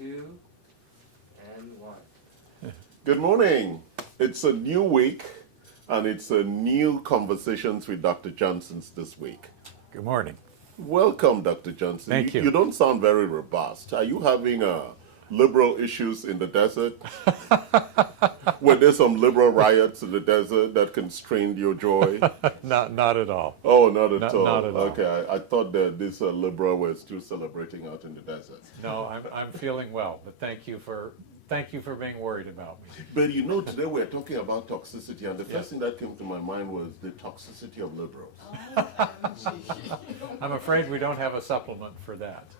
2, and 1. Good morning. It's a new week, and it's a new Conversations with Dr. Johnson's this week. Good morning. Welcome, Dr. Johnson. Thank you. You don't sound very robust. Are you having liberal issues in the desert? Were there some liberal riots in the desert that constrained your joy? Not at all. Oh, not at all. Not at all. Okay, I thought that this liberal was still celebrating out in the desert. No, I'm feeling well, but thank you for being worried about me. But you know, today we're talking about toxicity, and the first thing that came to my mind was the toxicity of liberals. I'm afraid we don't have a supplement for that.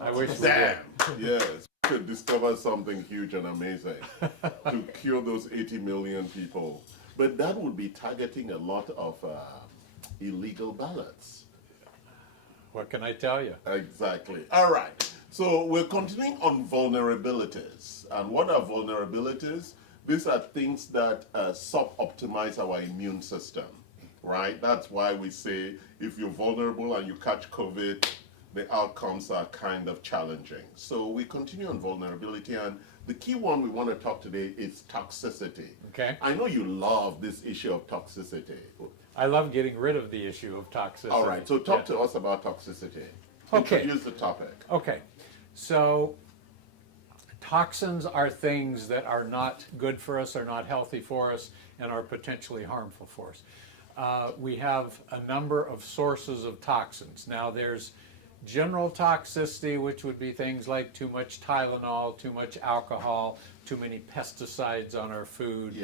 I wish we did. Damn! Yes, we could discover something huge and amazing to cure those 80 million people. But that would be targeting a lot of illegal ballots. What can I tell you? Exactly. All right. So we're continuing on vulnerabilities. And what are vulnerabilities? These are things that sub-optimize our immune system, right? That's why we say if you're vulnerable and you catch COVID, the outcomes are kind of challenging. So we continue on vulnerability, and the key one we want to talk today is toxicity. Okay. I know you love this issue of toxicity. I love getting rid of the issue of toxicity. All right, so talk to us about toxicity. Okay. Introduce the topic. Okay. So toxins are things that are not good for us, are not healthy for us, and are potentially harmful for us. We have a number of sources of toxins. Now there's general toxicity, which would be things like too much Tylenol, too much alcohol, too many pesticides on our food,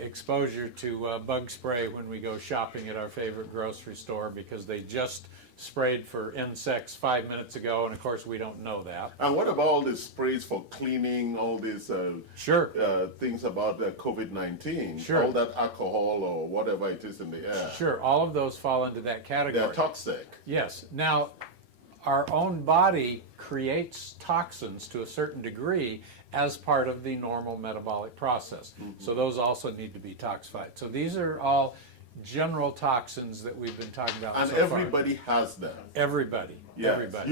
exposure to bug spray when we go shopping at our favorite grocery store because they just sprayed for insects 5 minutes ago, and of course we don't know that. And what about all these sprays for cleaning, all these things about COVID-19? Sure. All that alcohol or whatever it is in the air. Sure, all of those fall into that category. They're toxic. Yes. Now, our own body creates toxins to a certain degree as part of the normal metabolic process. So those also need to be toxified. So these are all general toxins that we've been talking about And so everybody has them. Everybody. Yes. Everybody.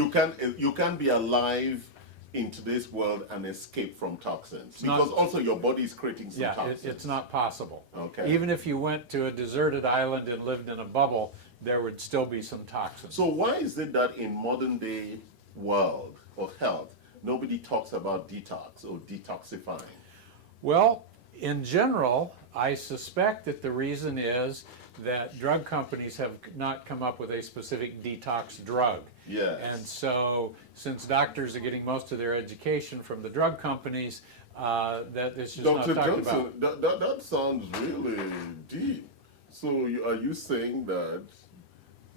You can be alive in today's world and escape from toxins. Because also your body is creating some toxins. It's not possible. Okay. Even if you went to a deserted island and lived in a bubble, there would still be some toxins. So why is it that in modern day world of health, nobody talks about detox or detoxifying? Well, in general, I suspect that the reason is that drug companies have not come up with a specific detox drug. Yes. And so, since doctors are getting most of their education from the drug companies, that it's just Dr. not talked Johnson, about. that sounds really deep. So are you saying that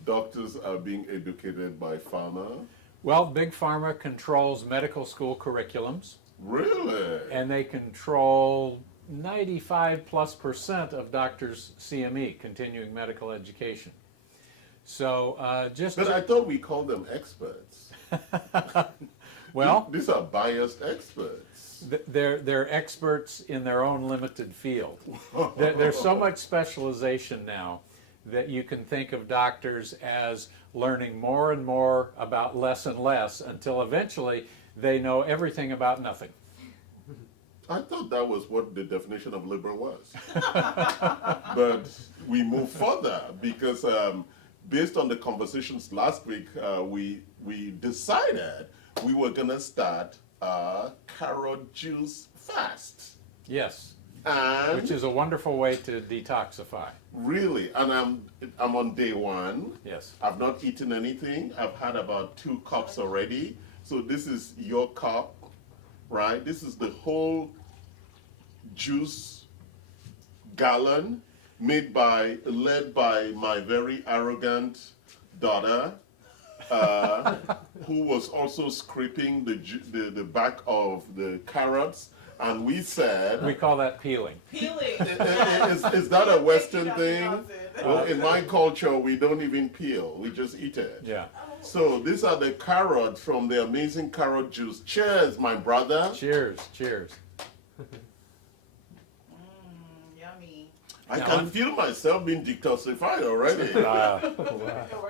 doctors are being educated by pharma? Well, Big Pharma controls medical school curriculums. Really? And they control 95+% of doctors' CME, continuing medical education. So But I thought we called them experts. Well, These are biased experts. they're experts in their own limited field. There's so much specialization now that you can think of doctors as learning more and more about less and less until eventually they know everything about nothing. I thought that was what the definition of liberal was. But we move further because based on the conversations last week, we decided we were going to start a carrot juice fast. Yes, And which is a wonderful way to detoxify. really, and I'm on day one. Yes. I've not eaten anything. I've had about 2 cups already. So this is your cup, right? This is the whole juice gallon led by my very arrogant daughter, who was also scraping the back of the carrots. And we said... We call that peeling. Peeling. Is that a Western thing? Well, in my culture, we don't even peel. We just eat it. Yeah. So these are the carrots from the amazing carrot juice. Cheers, my brother. Cheers, cheers. Yummy. I Now, can feel myself being detoxified already.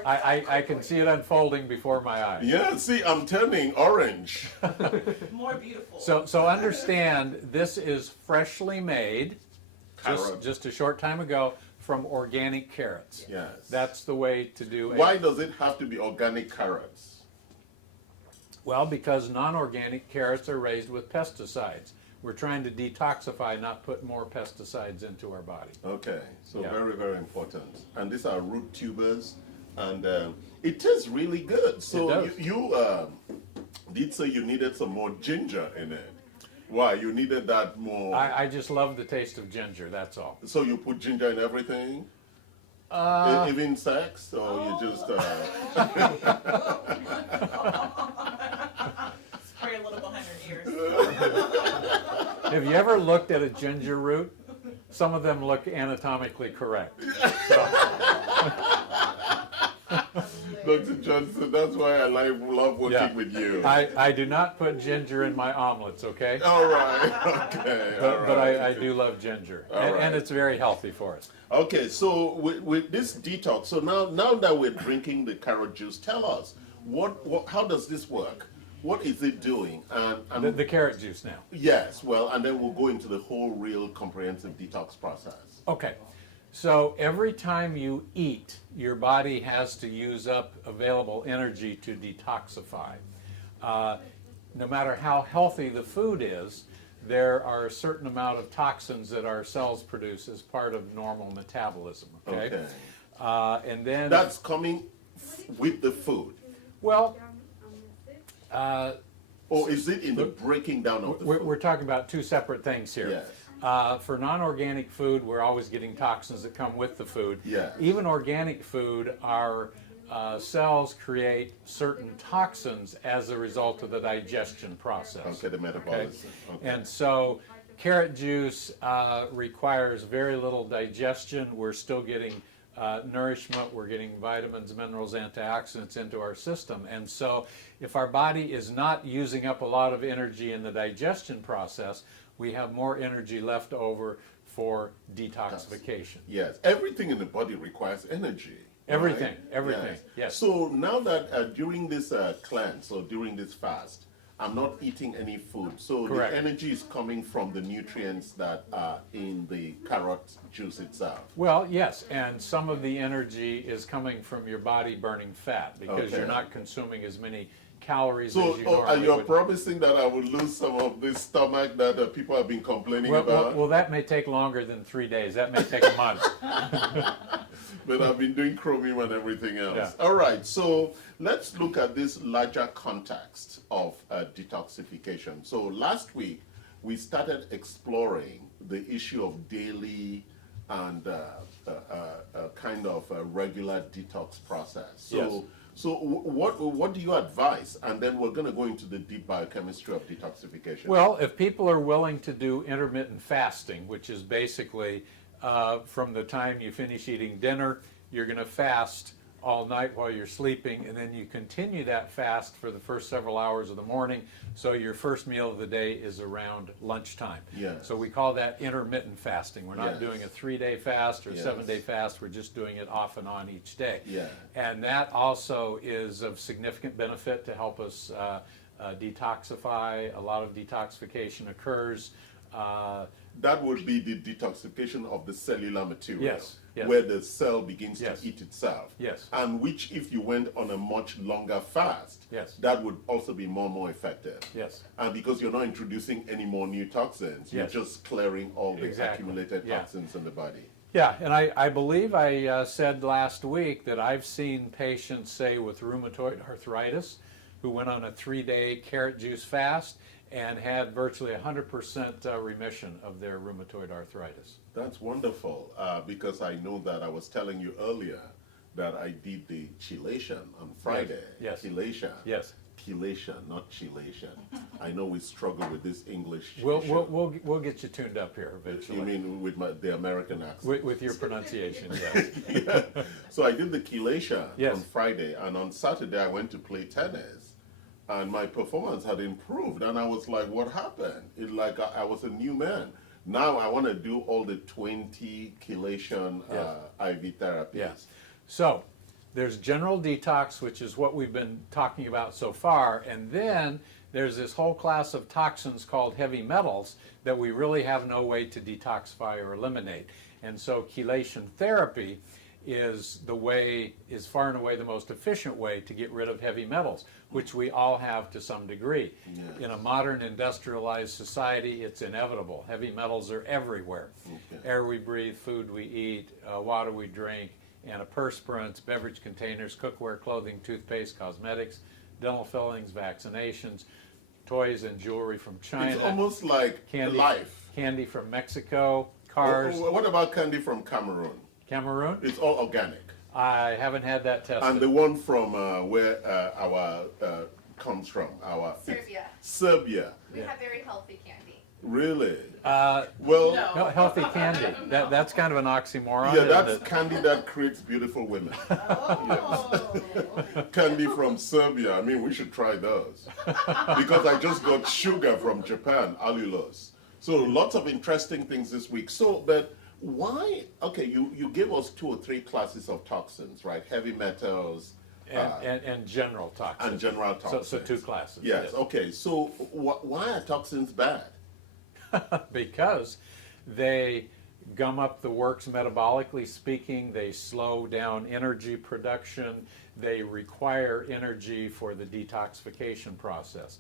I can see it unfolding before my eyes. Yeah, see, I'm turning orange. More beautiful. So understand, this is freshly made, Carrot. just a short time ago, from organic carrots. Yes. That's the way to do it. Why does it have to be organic carrots? Well, because non-organic carrots are raised with pesticides. We're trying to detoxify, not put more pesticides into our body. Okay, so Yeah. very, very important. And these are root tubers, and it tastes really good. So It does. you did say you needed some more ginger in it. Why? You needed that more. I just love the taste of ginger, that's all. So you put ginger in everything? Even sex? Or you just. Spray a little behind her ears. Have you ever looked at a ginger root? Some of them look anatomically correct. Dr. Johnson, that's why I love working Yeah. with you. I do not put ginger in my omelets, okay? All right, okay. all But right. I do love ginger, All and right. it's very healthy for us. Okay, so with this detox, so now that we're drinking the carrot juice, tell us, how does this work? What is it doing? And The carrot juice now. yes, well, and then we'll go into the whole real comprehensive detox process. Okay, so every time you eat, your body has to use up available energy to detoxify. No matter how healthy the food is, there are a certain amount of toxins that our cells produce as part of normal metabolism, okay? Okay. And then, That's coming with the food. well, Or is it in the breaking down of the food? we're talking about two separate things here. Yes. For non-organic food, we're always getting toxins that come with the food. Yes. Even organic food, our cells create certain toxins as a result of the digestion process. Okay, the metabolism. Okay. And so carrot juice requires very little digestion. We're still getting nourishment, we're getting vitamins, minerals, antioxidants into our system. And so if our body is not using up a lot of energy in the digestion process, we have more energy left over for detoxification. Yes, everything in the body requires energy. Everything, right? everything, yes. So now that during this cleanse, or during this fast, I'm not eating any food. So Correct. the energy is coming from the nutrients that are in the carrot juice itself. Well, yes, and some of the energy is coming from your body burning fat because Okay. you're not consuming as many calories So as you normally you're would. promising that I will lose some of this stomach that people have been complaining about? Well, that may take longer than 3 days. That may take a month. But I've been doing chromium and everything else. Yeah. All right, so let's look at this larger context of detoxification. So last week, we started exploring the issue of daily and kind of a regular detox process. So, Yes. so what do you advise? And then we're going to go into the deep biochemistry of detoxification. Well, if people are willing to do intermittent fasting, which is basically from the time you finish eating dinner, you're going to fast all night while you're sleeping, and then you continue that fast for the first several hours of the morning, so your first meal of the day is around lunchtime. Yes. So we call that intermittent fasting. We're not Yes. doing a 3-day fast or Yes. 7-day fast, we're just doing it off and on each day. Yeah. And that also is of significant benefit to help us detoxify. A lot of detoxification occurs. That would be the detoxification of the cellular material. Yes, yes. Where the cell begins Yes. to eat itself. Yes. And which, if you went on a much longer fast, Yes. that would also be more effective. Yes. And because you're not introducing any more new toxins, Yes. you're just clearing all the Exactly. accumulated Yeah. toxins in the body. Yeah, and I believe I said last week that I've seen patients, say, with rheumatoid arthritis who went on a 3-day carrot juice fast and had virtually 100% remission of their rheumatoid arthritis. That's wonderful, because I know that I was telling you earlier that I did the chelation on Friday. Yes. Chelation. Yes. Chelation, not chelation. I know we struggle with this English. We'll issue. we'll get you tuned up here eventually. You mean with the American accent? With your pronunciation, yes. Yeah. So I did the chelation Yes. on Friday, and on Saturday I went to play tennis, and my performance had improved, and I was like, "What happened?" It like I was a new man Now I want to do all the 20 chelation IV therapies. Yes. So there's general detox, which is what we've been talking about so far, and then there's this whole class of toxins called heavy metals that we really have no way to detoxify or eliminate. And so chelation therapy is far and away the most efficient way to get rid of heavy metals, which we all have to some degree. Yes. In a modern industrialized society, it's inevitable. Heavy metals are everywhere. Okay. Air we breathe, food we eat, water we drink, antiperspirants, beverage containers, cookware, clothing, toothpaste, cosmetics, dental fillings, vaccinations, toys and jewelry from China. It's almost like life. Candy from Mexico, cars. What about candy from Cameroon? Cameroon? It's all organic. I haven't had that tested. And the one from where our comes from, our Serbia. Serbia. We have very healthy candy. Really? Well, No. healthy candy. That's kind of an oxymoron. Yeah, isn't that's it? candy that creates beautiful women. Oh. Candy from Serbia. I mean, we should try those. Because I just got sugar from Japan, allulose. So lots of interesting things this week. So, but why? Okay, you gave us 2 or 3 classes of toxins, right? Heavy metals. And general toxins. And general toxins. So 2 classes. Yes, okay. So why are toxins bad? Because they gum up the works metabolically speaking, they slow down energy production, they require energy for the detoxification process.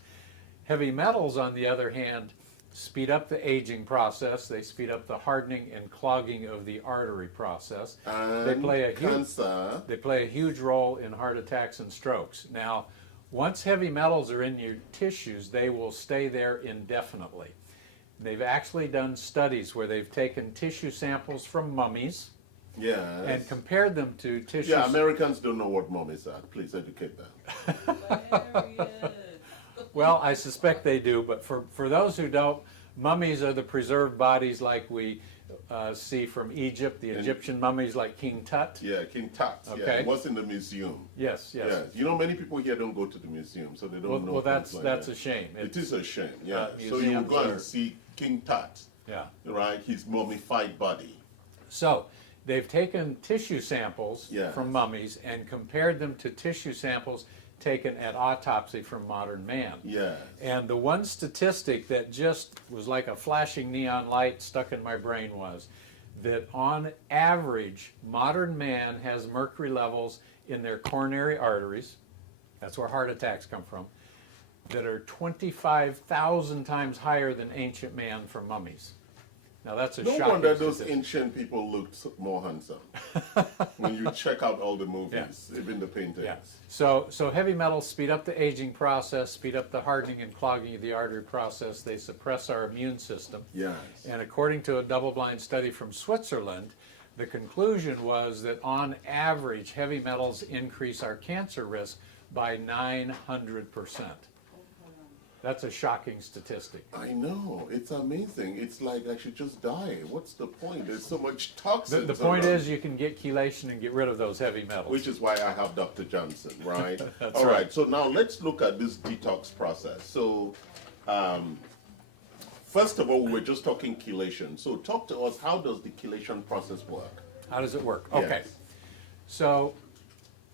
Heavy metals, on the other hand, speed up the aging process, they speed up the hardening and clogging of the artery process. And They play a huge role in heart attacks and strokes. Now, once heavy metals are in your tissues, they will stay there indefinitely. They've actually done studies where they've taken tissue samples from mummies Yes. and compared them to tissues. Yeah, Americans don't know what mummies are. Please educate them. Hilarious. Well, I suspect they do, but for those who don't, mummies are the preserved bodies like we see from Egypt, the Egyptian mummies like King Tut. Yeah, King Tut. Yeah, Okay. it was in the museum. Yes, yes. Yeah, you know, many people here don't go to the museum, so they don't know. Well, things like that's that. a shame. It is a shame. Yeah. So you will museums go are- and see King Tut, Yeah. right? His mummified body. So they've taken tissue samples Yes. from mummies and compared them to tissue samples taken at autopsy from modern man. Yes. And the one statistic that just was like a flashing neon light stuck in my brain was that on average, modern man has mercury levels in their coronary arteries, that's where heart attacks come from, that are 25,000 times higher than ancient man from mummies. Now that's a No shocking wonder those statistic. ancient people looked more handsome. When you check out all the movies, even the paintings. Yeah. So heavy metals speed up the aging process, speed up the hardening and clogging of the artery process. They suppress our immune system. Yes. And according to a double-blind study from Switzerland, the conclusion was that on average, heavy metals increase our cancer risk by 900%. That's a shocking statistic. I know. It's amazing. It's like I should just die. What's the point? There's so much toxins. The point around. is you can get chelation and get rid of those heavy metals. Which is why I have Dr. Johnson, right? That's All right. right. So now let's look at this detox process. So, first of all, we were just talking chelation. So talk to us. How does the chelation process work? How does it work? Yes. Okay. So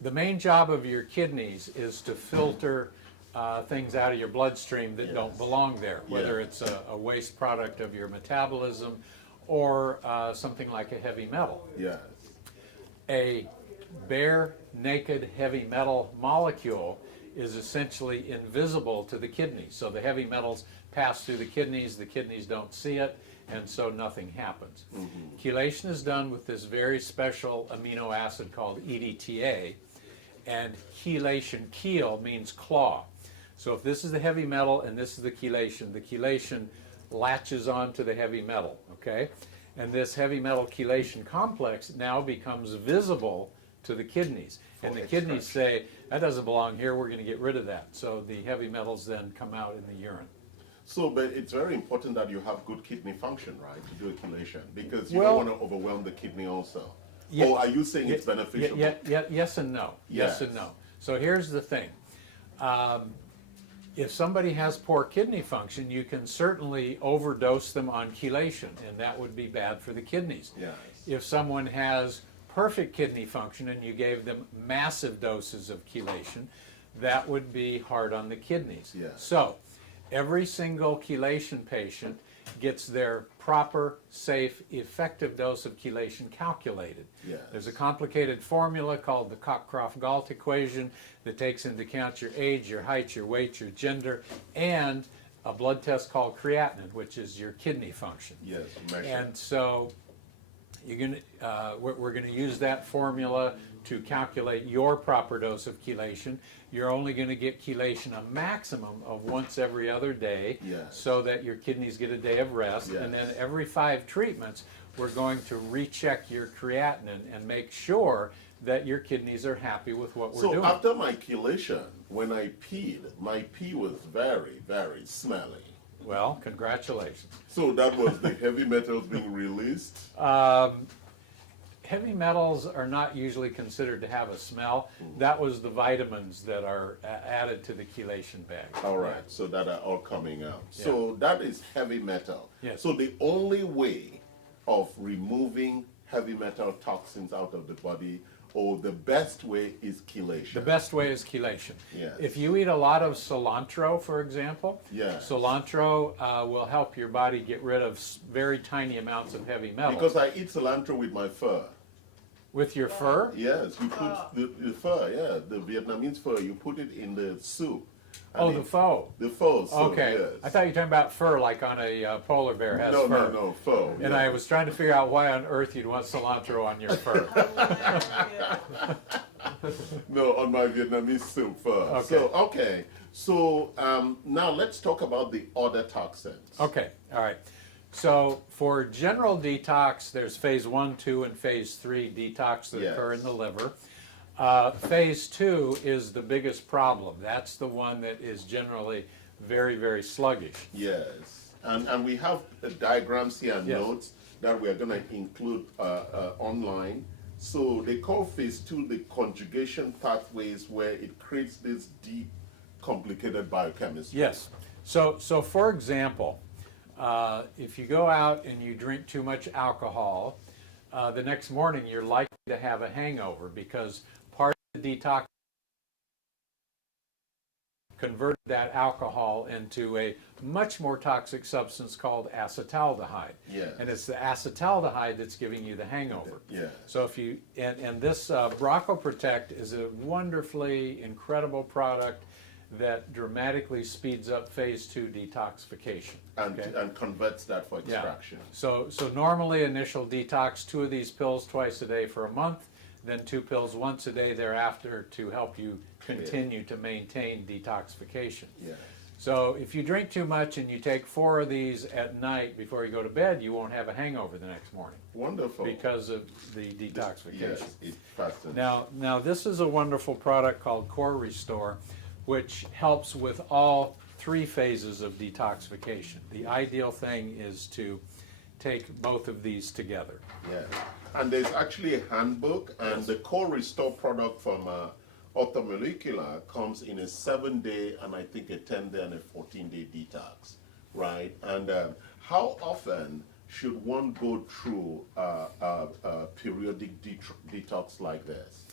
the main job of your kidneys is to filter things out of your bloodstream that don't belong there, whether Yeah. it's a waste product of your metabolism or something like a heavy metal. Yes. A bare, naked heavy metal molecule is essentially invisible to the kidneys. So the heavy metals pass through the kidneys don't see it, and so nothing happens. Chelation is done with this very special amino acid called EDTA, and chelation, chel means claw. So if this is the heavy metal and this is the chelation latches onto the heavy metal, okay? And this heavy metal chelation complex now becomes visible to the kidneys. And the kidneys say, that doesn't belong here, we're going to get rid of that. So the heavy metals then come out in the urine. So, but it's very important that you have good kidney function, right, to do a chelation, because you Well- don't want to overwhelm the kidney also. Yeah. Or are you saying it's beneficial? Yes and no. Yes and Yes. no. So here's the thing. If somebody has poor kidney function, you can certainly overdose them on chelation, and that would be bad for the kidneys. Yes. If someone has perfect kidney function and you gave them massive doses of chelation, that would be hard on the kidneys. Yes. So, every single chelation patient gets their proper, safe, effective dose of chelation calculated. Yes. There's a complicated formula called the Cockcroft-Gault equation that takes into account your age, your height, your weight, your gender, and a blood test called creatinine, which is your kidney function. Yes, measure. And so we're going to use that formula to calculate your proper dose of chelation. You're only going to get chelation a maximum of once every other day, Yes. so that your kidneys get a day of rest. Yes. And then every 5 treatments, we're going to recheck your creatinine and make sure that your kidneys are happy with what we're So doing. after my chelation, when I peed, my pee was very, very smelly. Well, congratulations. So that was the heavy metals being released? Heavy metals are not usually considered to have a smell. That was the vitamins that are added to the chelation bag. All right, so that are all coming out. So that is heavy metal. Yes. So the only way of removing heavy metal toxins out of the body, or the best way, is chelation. The best way is chelation. Yes. If you eat a lot of cilantro, for example, Yes. cilantro will help your body get rid of very tiny amounts of heavy metals. Because I eat cilantro with my fur. With your fur? Yes, you put the fur, yeah, the Vietnamese fur, you put it in the soup. and Oh, the faux. The faux soup, Okay. yes. I thought you were talking about fur, like on a polar bear has No, fur. no, faux. And yeah. I was trying to figure out why on earth you'd want cilantro on your fur. No, on my Vietnamese soup fur. Okay. So now let's talk about the other toxins. Okay, all right. So for general detox, there's phase 1, 2, and phase 3 detox that Yes. occur in the liver. Phase 2 is the biggest problem. That's the one that is generally very, very sluggish. Yes, and we have diagrams here and Yes. notes that we are going to include online. So they call phase 2 the conjugation pathways, where it creates this deep, complicated biochemistry. Yes. So for example, if you go out and you drink too much alcohol, the next morning you're likely to have a hangover, because part of the detox converted that alcohol into a much more toxic substance called acetaldehyde. Yes. And it's the acetaldehyde that's giving you the hangover. Yes. So if you, and this Bronchoprotect is a wonderfully incredible product that dramatically speeds up phase 2 detoxification. And converts that for Yeah. extraction. So normally initial detox, 2 of these pills twice a day for a month, then 2 pills once a day thereafter to help you continue to maintain detoxification. Yes. So if you drink too much and you take 4 of these at night before you go to bed, you won't have a hangover the next morning Wonderful. because of the detoxification. Yes, it fastens. Now this is a wonderful product called Core Restore, which helps with all 3 phases of detoxification. The ideal thing is to take both of these together. Yes. And there's actually a handbook, and the Core Restore product from Orthomolecular comes in a 7-day, and I think a 10-day and a 14-day detox, right? And how often should one go through a periodic detox like this?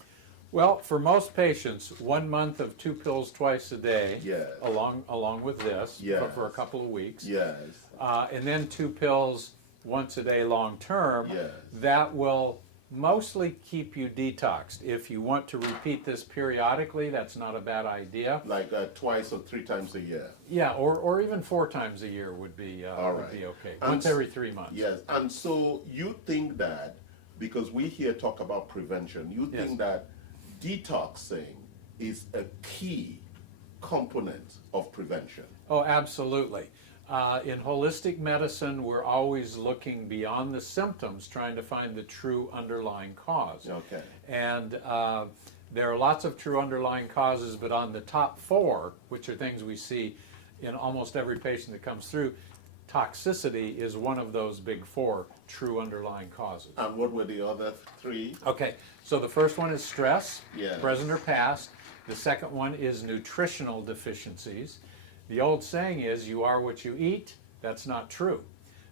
Well, for most patients, 1 month of 2 pills twice a day, Yes. along with this, Yes. for a couple of weeks, Yes. and then 2 pills once a day long term. Yes. That will mostly keep you detoxed. If you want to repeat this periodically, that's not a bad idea. Like twice or 3 times a year. Yeah, or even 4 times a year would be All would right. be okay. And Once every 3 months. Yes, and so you think that, because we here talk about prevention, you Yes. think that detoxing is a key component of prevention. Oh, absolutely. In holistic medicine, we're always looking beyond the symptoms, trying to find the true underlying cause. Okay. And there are lots of true underlying causes, but on the top 4, which are things we see in almost every patient that comes through, toxicity is one of those big 4 true underlying causes. And what were the other 3? Okay, so the first one is stress, Yes. present or past. The second one is nutritional deficiencies. The old saying is, you are what you eat. That's not true.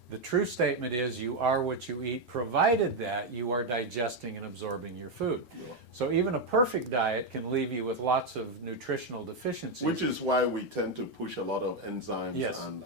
The true statement is, you are what you eat, provided that you are digesting and absorbing your food. So even a perfect diet can leave you with lots of nutritional deficiencies. Which is why we tend to push a lot of enzymes Yes. and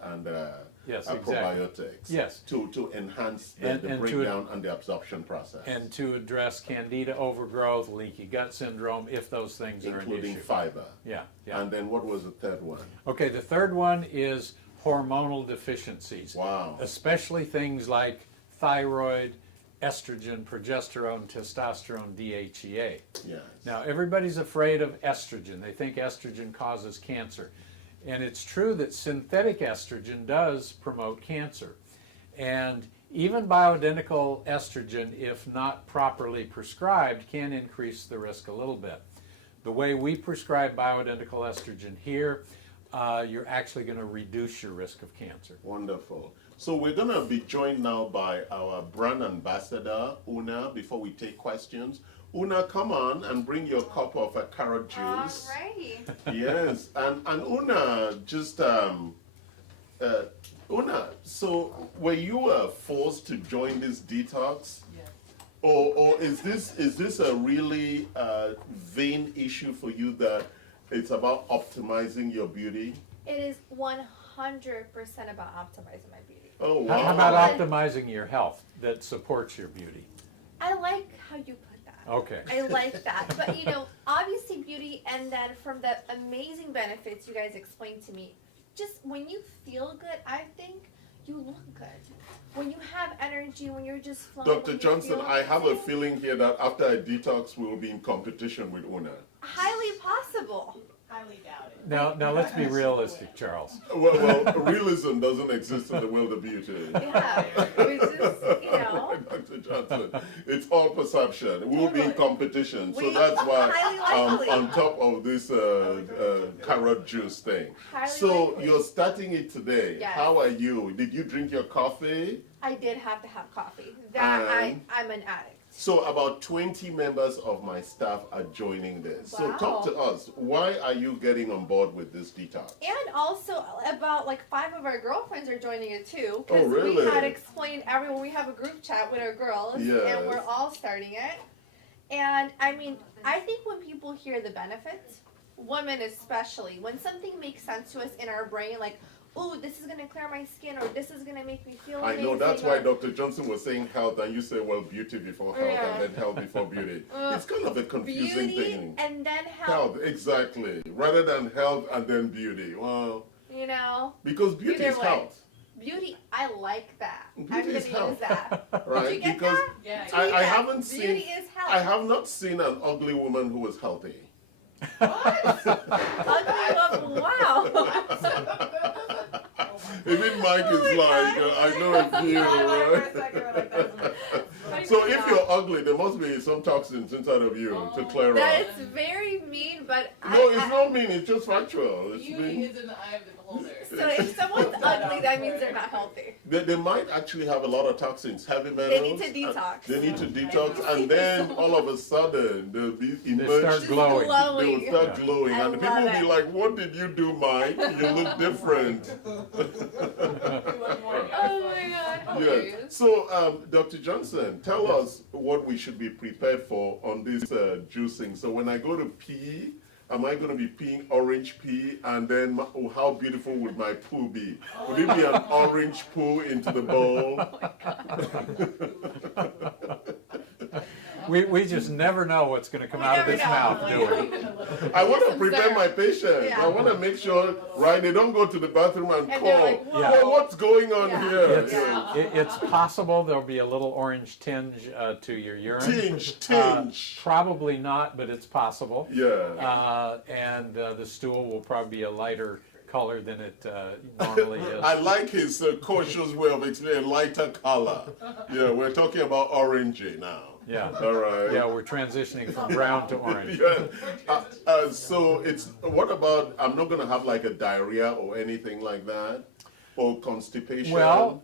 Yes, exactly. probiotics Yes. to enhance the And to- breakdown and the absorption process. And to address candida overgrowth, leaky gut syndrome, if those things are an including issue. fiber. Yeah, yeah. And then what was the third one? Okay, the third one is hormonal deficiencies. Wow. Especially things like thyroid, estrogen, progesterone, testosterone, DHEA. Yes. Now, everybody's afraid of estrogen. They think estrogen causes cancer. And it's true that synthetic estrogen does promote cancer. And even bioidentical estrogen, if not properly prescribed, can increase the risk a little bit. The way we prescribe bioidentical estrogen here, you're actually going to reduce your risk of cancer. Wonderful. So we're going to be joined now by our brand ambassador, Una, before we take questions. Una, come on and bring your cup of carrot juice. Alrighty. Yes, and Una, just Una, so were you forced to join this detox? Yes. Or is this a really vain issue for you that it's about optimizing your beauty? It is 100% about optimizing my beauty. Oh wow! How about optimizing your health that supports your beauty? I like how you put that. Okay. I like that. But you know, obviously beauty, and then from the amazing benefits you guys explained to me, just when you feel good, I think you look good. When you have energy, when you're just flowing. Dr. when you Johnson, feel I have a amazing, feeling here that after I detox, we will be in competition with Una. highly possible. Highly doubt it. Now let's be realistic, Charles. Well, realism doesn't exist in the world of beauty. Yeah. It's just, you know. Dr. Johnson, it's all perception. We'll be in competition, so We- that's why highly likely. on top of this carrot juice thing. Highly So likely. you're starting it today. Yes. How are you? Did you drink your coffee? I did have to have coffee. That And- I'm an addict. So about 20 members of my staff are joining this. So talk to us. Why are you getting on board with this detox? And also about like 5 of our girlfriends are joining it too. Oh, really? We had explained everyone, we have a group chat with our girls Yes. and we're all starting it. And I mean, I think when people hear the benefits, women especially, when something makes sense to us in our brain, like, oh, this is gonna clear my skin, or this is gonna make me feel I amazing. know that's why or- Dr. Johnson was saying health, and you say, well, beauty before health, Yeah. and then health before beauty. It's kind of a confusing beauty thing. and then health, Health, exactly. Rather than health and then beauty. Well, you know. because beauty Either is way. health, Beauty, I like that. Beauty I'm gonna is use health. that. right? Did you get Because that? Yeah. I Yeah, haven't beauty seen, is health. I have not seen an ugly woman who was healthy. Ugly woman, wow. Even Mike is like, I know a few, right? So if you're ugly, there must be some toxins inside of you to clear That out. is very mean, but No, it's not mean. It's just factual. It's Beauty mean. is in the eye of the beholder. So if someone's ugly, that means they're not healthy. They might actually have a lot of toxins, heavy metals. They need to detox. They need to detox, and then all of a sudden they'll be They emerged. start glowing. They will Glowing. start Yeah. glowing, I and people love will be it. like, "What did you do, Mike? You look different." Oh my god. Yes. So, Dr. Johnson, tell us what we should be prepared for on this juicing. So when I go to pee, am I going to be peeing orange pee? And then how beautiful would my poo be? Would it be an orange poo into the bowl? We just never know what's going to come out of never this know. mouth, do we? I want to prepare my patients. Yeah. I want to make sure, right, they don't go to the bathroom and And call, they're like, Yeah. "Whoa, what's going on Yeah. here?" It's, Yeah. it's possible there'll be a little orange tinge to your urine. Tinge. Probably not, but it's possible. Yeah. And the stool will probably be a lighter color than it normally is. I like his cautious way of explaining lighter color. Yeah, we're talking about orangey now. Yeah. All right. Yeah, we're transitioning from brown to orange. Yeah. So it's, what about, I'm not going to have like a diarrhea or anything like that? Or constipation? Well,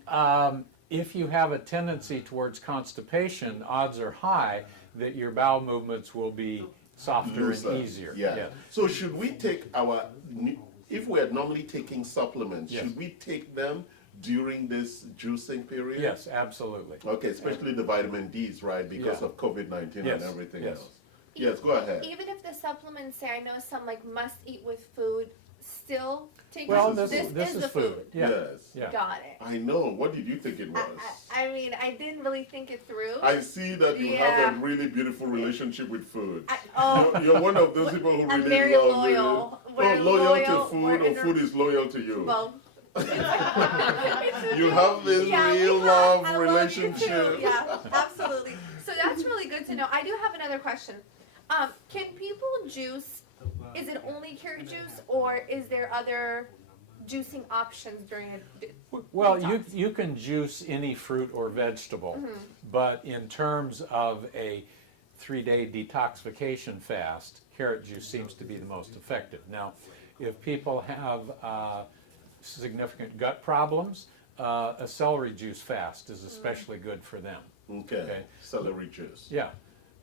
if you have a tendency towards constipation, odds are high that your bowel movements will be softer Looser. and easier. Yeah. So should we take our if we're normally taking supplements, Yes. should we take them during this juicing period? Yes, absolutely. Okay, especially the vitamin Ds, right? Because Yeah. of COVID-19 Yes, and everything yes. else. Yes, go ahead. Even if the supplements say, I know some like must eat with food, still take Well, This this is is the food. Yeah. Yes. Yeah. Got it. I know. What did you think it was? I mean, I didn't really think it through. I see that you Yeah. have a really beautiful relationship with food. Oh, You're one of those people who I'm really very love loyal. Really, We're loyal to loyal, food, we're or inter- food is loyal to you. both. You have this Yeah, we real have- love I love you relationship. too. Yeah, absolutely. So that's really good to know. I do have another question. Can people juice? Is it only carrot juice, or is there other juicing options during a? Well, detox? you can juice any fruit or vegetable, Mm-hmm. but in terms of a 3-day detoxification fast, carrot juice seems to be the most effective. Now, if people have significant gut problems, a celery juice fast is especially good for them. Okay. Okay. Celery juice. Yeah,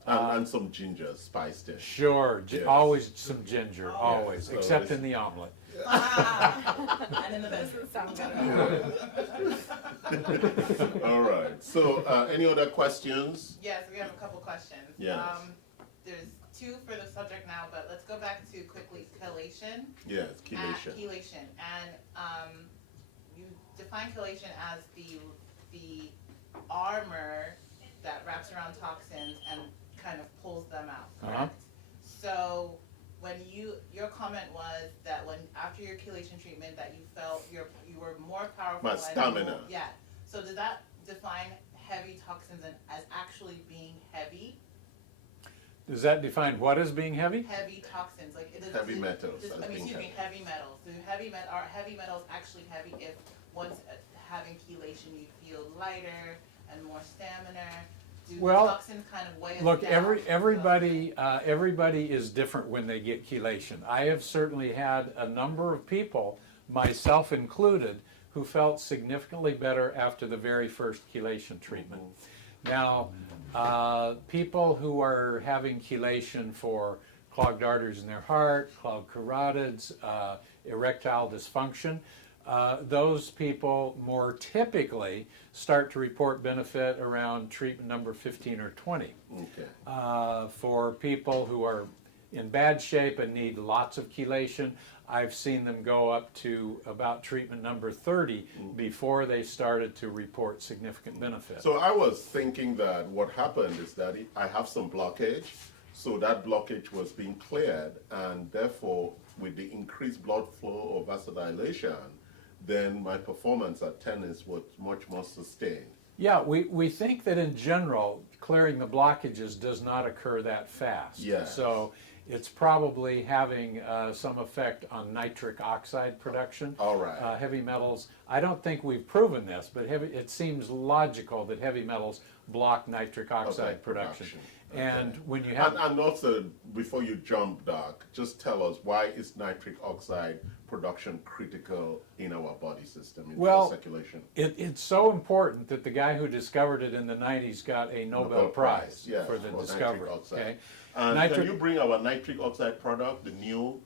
And some ginger spiced in. sure. Yes. Always some ginger, always, So except this- in the omelet. And in the bedroom. Doesn't sound good. All right. So, any other questions? Yes, we have a couple questions. Yes. There's two for the subject now, but let's go back to quickly chelation. Yes, chelation. Chelation. And you define chelation as the armor that wraps around toxins and kind of pulls them out, correct? Uh-huh. So when your comment was that when after your chelation treatment that you felt you were more powerful. My and stamina. more- yeah. So does that define heavy toxins as actually being heavy? Does that define what is being heavy? Heavy toxins, like Heavy metals as being excuse me, heavy. heavy metals. Do are heavy metals actually heavy if once having chelation you feel lighter and more stamina? Do Well, the toxins kind of weigh us Look, down? everybody is different when they get chelation. I have certainly had a number of people, myself included, who felt significantly better after the very first chelation treatment. Now, people who are having chelation for clogged arteries in their heart, clogged carotids, erectile dysfunction, those people more typically start to report benefit around treatment number 15 or 20. Okay. For people who are in bad shape and need lots of chelation, I've seen them go up to about treatment number 30 before they started to report significant benefit. So I was thinking that what happened is that I have some blockage, so that blockage was being cleared, and therefore with the increased blood flow or vasodilation, then my performance at tennis was much more sustained. Yeah, we think that in general, clearing the blockages does not occur that fast. Yeah. So it's probably having some effect on nitric oxide production. All right. Heavy metals, I don't think we've proven this, but it seems logical that heavy metals block nitric oxide production. And Okay. when you have... And also, before you jump, Doc, just tell us, why is nitric oxide production critical in our body system, in Well, circulation? It's so important that the guy who discovered it in the 90s got a Nobel Prize yes, for the nitric discovery. oxide. Okay? And Nitric- can you bring our nitric oxide product, the new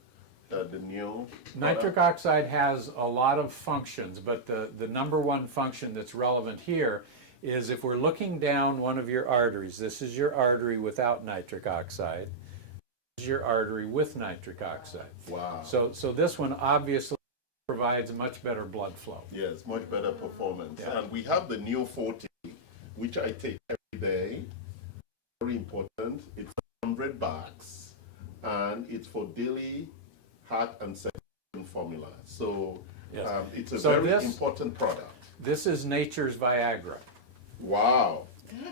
Nitric product? oxide has a lot of functions, but the number one function that's relevant here is if we're looking down one of your arteries, this is your artery without nitric oxide, this is your artery with nitric oxide. Wow. So this one obviously provides much better blood flow. Yes, much better performance. Yeah. And we have the new 40, which I take every day. Very important. It's 100 bucks, and it's for daily heart and circulation formula. So Yes. it's a So very this- important product. This is nature's Viagra. Wow.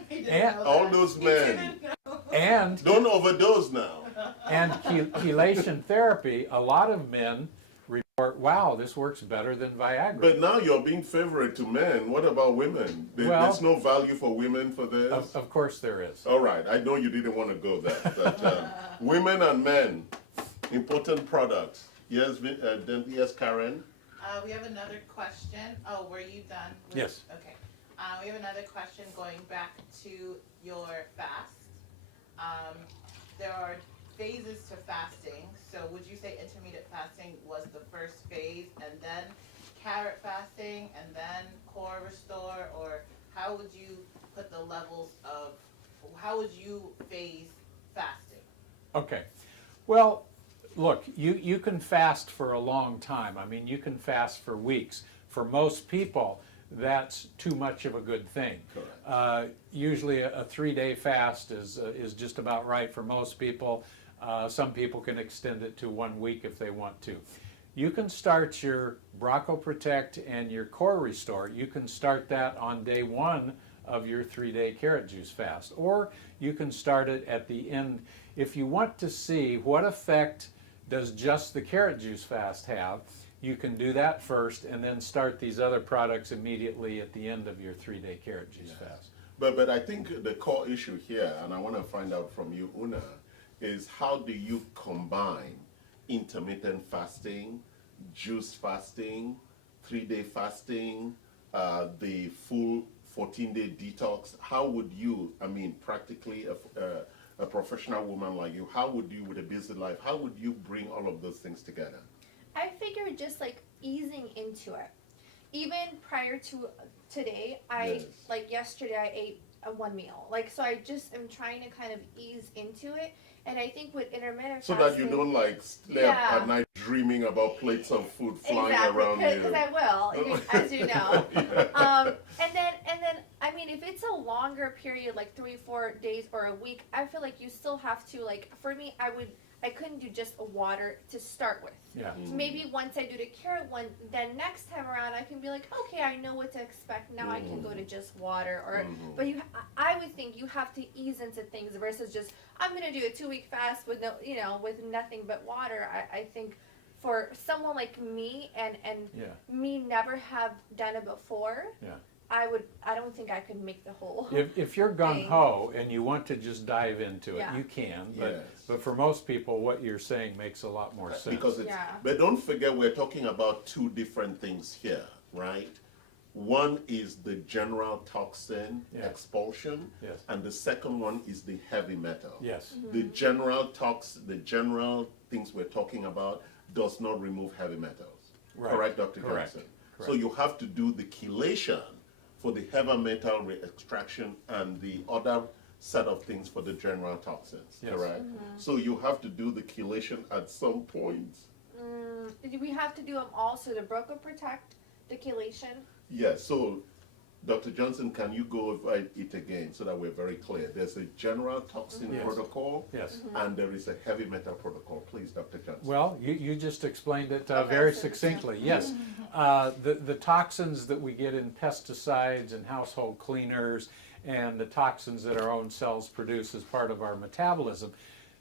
He didn't And- know All that. those He men, didn't know. And don't overdose now. chelation therapy, a lot of men report, wow, this works better than Viagra. But now you're being favorite to men. What about women? Well- There's no value for women for this? Of course there is. All right, I know you didn't want to go there, but women and men, important products. Yes, yes, Karen? We have another question. Oh, were you done? Yes. Okay. We have another question going back to your fast. There are phases to fasting. So would you say intermittent fasting was the first phase, and then carrot fasting, and then core restore, or how would you put the levels of, how would you phase fasting? Okay. Well, look, you can fast for a long time. I mean, you can fast for weeks. For most people, that's too much of a good thing. Usually a 3-day fast is just about right for most people. Some people can extend it to 1 week if they want to. You can start your Broncho Protect and your Core Restore. You can start that on day 1 of your 3-day carrot juice fast, or you can start it at the end. If you want to see what effect does just the carrot juice fast have, you can do that first and then start these other products immediately at the end of your 3-day carrot juice fast. But I think the core issue here, and I want to find out from you, Una, is how do you combine intermittent fasting, juice fasting, 3-day fasting, the full 14-day detox? How would you, I mean, practically a professional woman like you, how would you, with a busy life, how would you bring all of those things together? I figured just like easing into it. Even prior to today, like yesterday I ate one meal. Like, so I just am trying to kind of ease into it. And I think with intermittent so fasting, that you don't like stay up at night dreaming about plates of food flying around you. Because I will, as you know. And then, I mean, if it's a longer period, like 3-4 days or a week, I feel like you still have to, like, for me, I couldn't do just a water to start with. Yeah. Maybe once I do the carrot one, then next time around I can be like, okay, I know what to expect. Now I can go to just water. Or, but I would think you have to ease into things versus just, I'm gonna do a 2-week fast with no, with nothing but water. I think for someone like me and me never have done it before. Yeah. I don't think I could make the whole. If you're gung ho and you want to just dive into it, you can. But for most people, what you're saying makes a lot more sense. Because but don't forget, we're talking about 2 different things here, right? One is the general toxin expulsion, and the second one is the heavy metal. Yes. The general the general things we're talking about does not remove heavy metals. Right. Correct, Dr. Johnson? So you have to do the chelation for the heavy metal extraction and the other set of things for the general toxins, correct? So you have to do the chelation at some point. We have to do them all, so the Broncho Protect, the chelation. Yes, so Dr. Johnson, can you go over it again so that we're very clear? There's a general toxin protocol, and there is a heavy metal protocol. Please, Dr. Johnson. Well, you just explained it very succinctly. Yes, the toxins that we get in pesticides and household cleaners and the toxins that our own cells produce as part of our metabolism,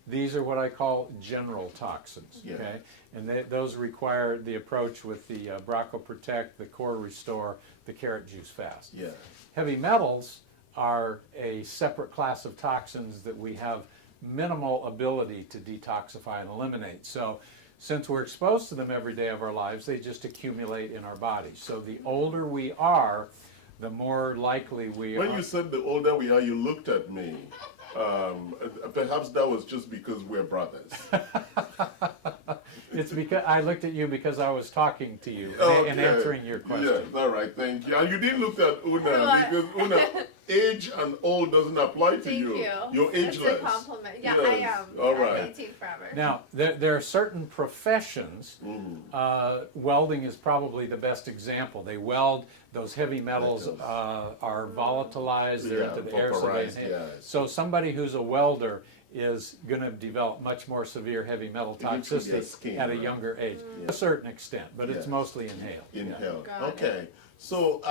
these are what I call general toxins, okay? And those require the approach with the Broncho Protect, the Core Restore, the Carrot Juice Fast. Yeah. Heavy metals are a separate class of toxins that we have minimal ability to detoxify and eliminate. So since we're exposed to them every day of our lives, they just accumulate in our bodies. So the older we are, the more likely we are. When you said the older we are, you looked at me. Perhaps that was just because we're brothers. It's because I looked at you because I was talking to you and answering your question. Yes, all right, thank you. And you didn't look at Una because Una, age and old doesn't apply to you. Thank You're ageless. That's a compliment. Yeah, Yes. I am. All right. I'm 18 forever. Now, there are certain professions, welding is probably the best example. They weld, those heavy metals are volatilized, they're into the air, so somebody who's a welder is going to develop much more severe heavy metal toxicity at a younger age, to a certain extent, but it's mostly inhaled. Inhaled. Okay. So,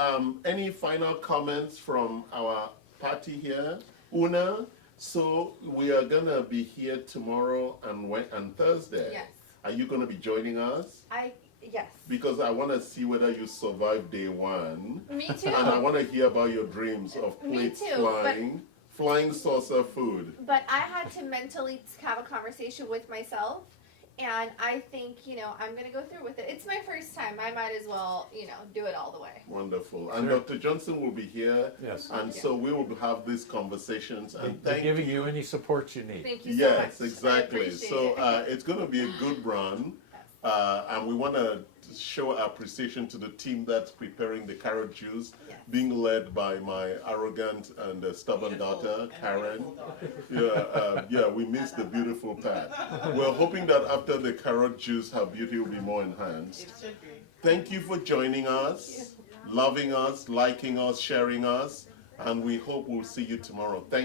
any final comments from our party here? Una, so we are going to be here tomorrow and Thursday. Yes. Are you going to be joining us? Yes. Because I want to see whether you survived day 1. Me too. And I want to hear about your dreams of plates flying saucer food. But I had to mentally have a conversation with myself And I think, you know, I'm going to go through with it. It's my first time. I might as well, you know, do it all the way. Wonderful. And Sure. Dr. Johnson will be here. Yes. And so we will have these conversations. And They're thank giving you any support you need. Thank you so much. Yes, exactly. I appreciate So it. it's going to be a good run. And we want to show our appreciation to the team that's preparing the carrot juice, Yes. being led by my arrogant and stubborn Beautiful daughter, and Karen. beautiful daughter. Yeah, we miss the beautiful Pat. We're hoping that after the carrot juice, her beauty will be more enhanced. It should be. Thank you for joining us, loving us, liking us, sharing us, and we hope we'll see you tomorrow. Thank